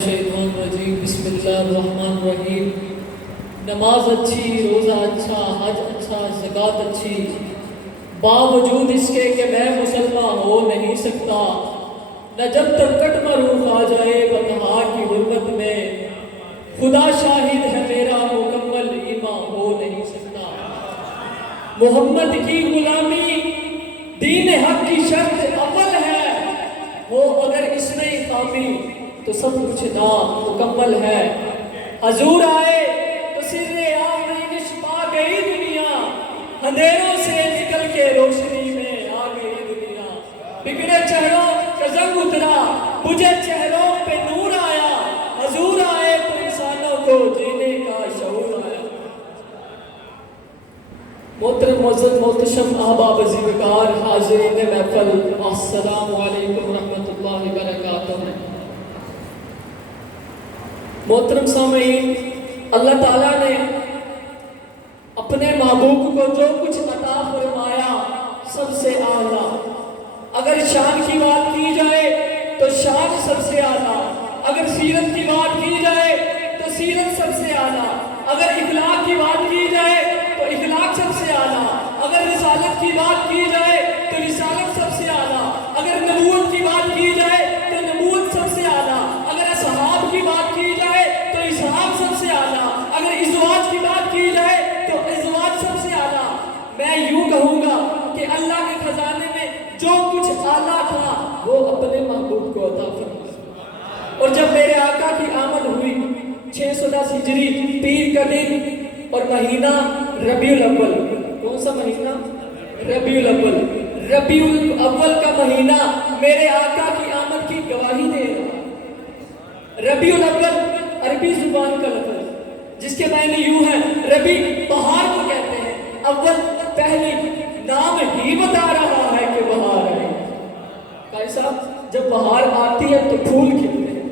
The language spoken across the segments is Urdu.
شیطان رجیم بسم اللہ الرحمن الرحیم۔ نماز اچھی، روزہ اچھا، حج اچھا، زکوٰۃ اچھی، باوجود اس کے کہ میں مسلمان ہو نہیں سکتا، نہ جب تک کٹ مروف آ جائے بقا کی غربت میں، خدا شاہد ہے میرا مکمل ایمان ہو نہیں سکتا۔ محمد کی غلامی دین حق کی شرط اول ہے، ہو اگر اس میں خامی تو سب کچھ نامکمل ہے۔ حضور آئے تو سر آفرینش پا گئی دنیا، اندھیروں سے نکل کے روشنی میں آ گئی دنیا۔ بگڑے چہروں کا زنگ اترا، بجھے چہروں پہ نور آیا، حضور آئے تو انسانوں کو جینے کا شعور آیا۔ محترم معزز محتشم احباب عزیزکار حاضرین محفل، السلام علیکم ورحمۃ اللہ وبرکاتہ۔ محترم سامعین، اللہ تعالیٰ نے اپنے محبوب کو جو کچھ عطا فرمایا سب سے اعلیٰ۔ اگر شان کی بات کی جائے تو شان سب سے اعلیٰ، اگر سیرت کی بات کی جائے تو سیرت سب سے اعلیٰ، اگر اخلاق کی بات کی جائے تو اخلاق سب سے اعلیٰ، اگر رسالت کی بات کی جائے تو رسالت سب سے اعلیٰ، اگر نبوت کی بات کی جائے تو نبوت سب سے اعلیٰ، اگر اصحاب کی بات کی جائے تو اصحاب سب سے اعلیٰ، اگر ازواج کی بات کی جائے تو ازواج سب سے اعلیٰ۔ میں یوں کہوں گا کہ اللہ کے خزانے میں جو کچھ اعلیٰ تھا وہ اپنے محبوب کو عطا فرمایا۔ اور جب میرے آقا کی آمد ہوئی 610 ہجری پیر کا دن اور مہینہ ربیع الاول، کون سا مہینہ؟ ربیع الاول۔ ربیع الاول کا مہینہ میرے آقا کی آمد کی گواہی دے رہا۔ ربیع الاول عربی زبان کا لفظ جس کے معنی یوں ہے، ربیع بہار کو کہتے ہیں، اول پہلی، نام ہی بتا رہا ہے کہ بہار ہے۔ قاری صاحب، جب بہار آتی ہے تو پھول کھلتے ہیں،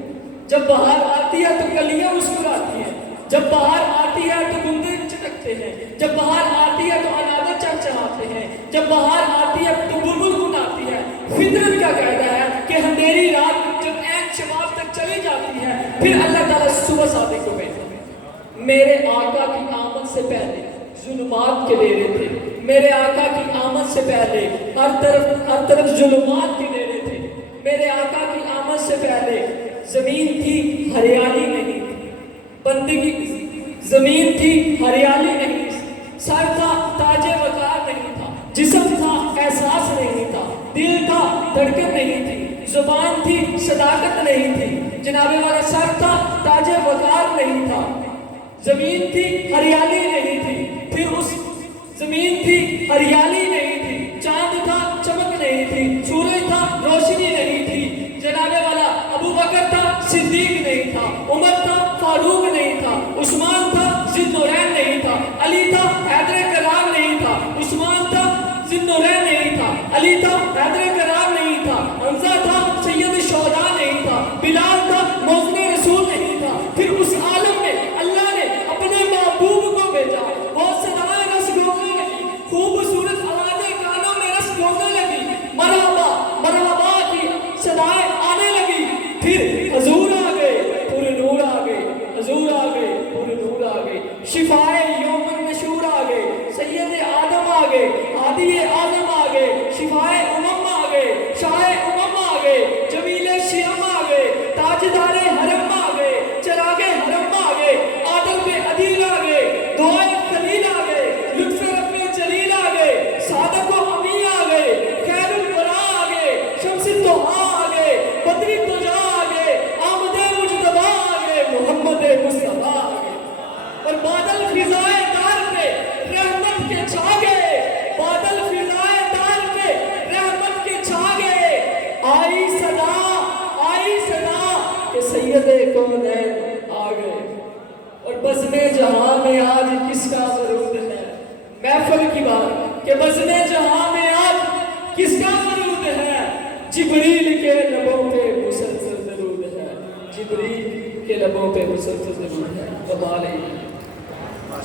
جب بہار آتی ہے تو کلیاں مسکراتی ہیں، جب بہار آتی ہے تو گندے چٹکتے ہیں، جب بہار آتی ہے تو انادر چہچہاتے ہیں، جب بہار آتی ہے تو بلبل گنگناتی ہے۔ فطرت کا قاعدہ ہے کہ اندھیری رات جب عین شباب تک چلی جاتی ہے پھر اللہ تعالیٰ صبح صادق کو بھیجتا ہے۔ میرے آقا کی آمد سے پہلے ظلمات کے ڈیرے تھے، میرے آقا کی آمد سے پہلے ہر طرف ظلمات کے ڈیرے تھے، میرے آقا کی آمد سے پہلے زمین تھی ہریالی نہیں تھی، بندگی زمین تھی ہریالی نہیں تھی، سر تھا تاج وقار نہیں تھا، جسم تھا احساس نہیں تھا، دل تھا دھڑکن نہیں تھی، زبان تھی صداقت نہیں تھی، جناب والا سر تھا تاج وقار نہیں تھا، زمین تھی ہریالی نہیں تھی، پھر اس زمین تھی ہریالی نہیں تھی، چاند تھا چمک نہیں تھی، سورج تھا روشنی نہیں تھی، جناب والا ابو بکر تھا صدیق نہیں تھا، عمر تھا فاروق نہیں تھا، عثمان تھا ذی النورین نہیں تھا، علی تھا حیدر کرار نہیں تھا، عثمان تھا ذی النورین نہیں تھا، علی تھا حیدر کرار نہیں تھا، حمزہ تھا سید الشہداء نہیں تھا، بلال تھا موزن رسول نہیں تھا۔ پھر اس عالم میں اللہ نے اپنے محبوب کو بھیجا، بہت صدائیں رس گھومنے لگی، خوبصورت آوازیں کانوں میں رس گھومنے لگی، مرحبا مرحبا کی صدائیں آنے لگی، پھر حضور آ گئے پورے نور آ گئے، حضور آ گئے پورے نور آ گئے، شفائے یوم النشور آ گئے، سید آدم آ گئے، ہادی اعظم آ گئے، شفائے امم آ گئے، شاہ امم آ گئے، جمیل شیام آ گئے، تاجدار حرم آ گئے، چراغ حرم آ گئے، آدم پہ عدیل آ گئے، دعائے خلیل آ گئے، لطف رب جلیل آ گئے، صادق و امی آ گئے، خیر الورا آ گئے، شمس الضحیٰ آ گئے، بدر الدجا آ گئے، آمد مجتبیٰ آ گئے، محمد مصطفیٰ آ گئے، اور بادل فضائے دار پہ رحمت کے چھا گئے، بادل فضائے دار پہ رحمت کے چھا گئے، آئی صدا کہ سید کونین آ گئے، اور بزم جہاں میں آج کس کا ورود ہے، محفل کی بات کہ بزم جہاں میں آج کس کا ورود ہے، جبریل کے لبوں پہ مسلسل درود ہے، جبریل کے لبوں پہ مسلسل درود ہے۔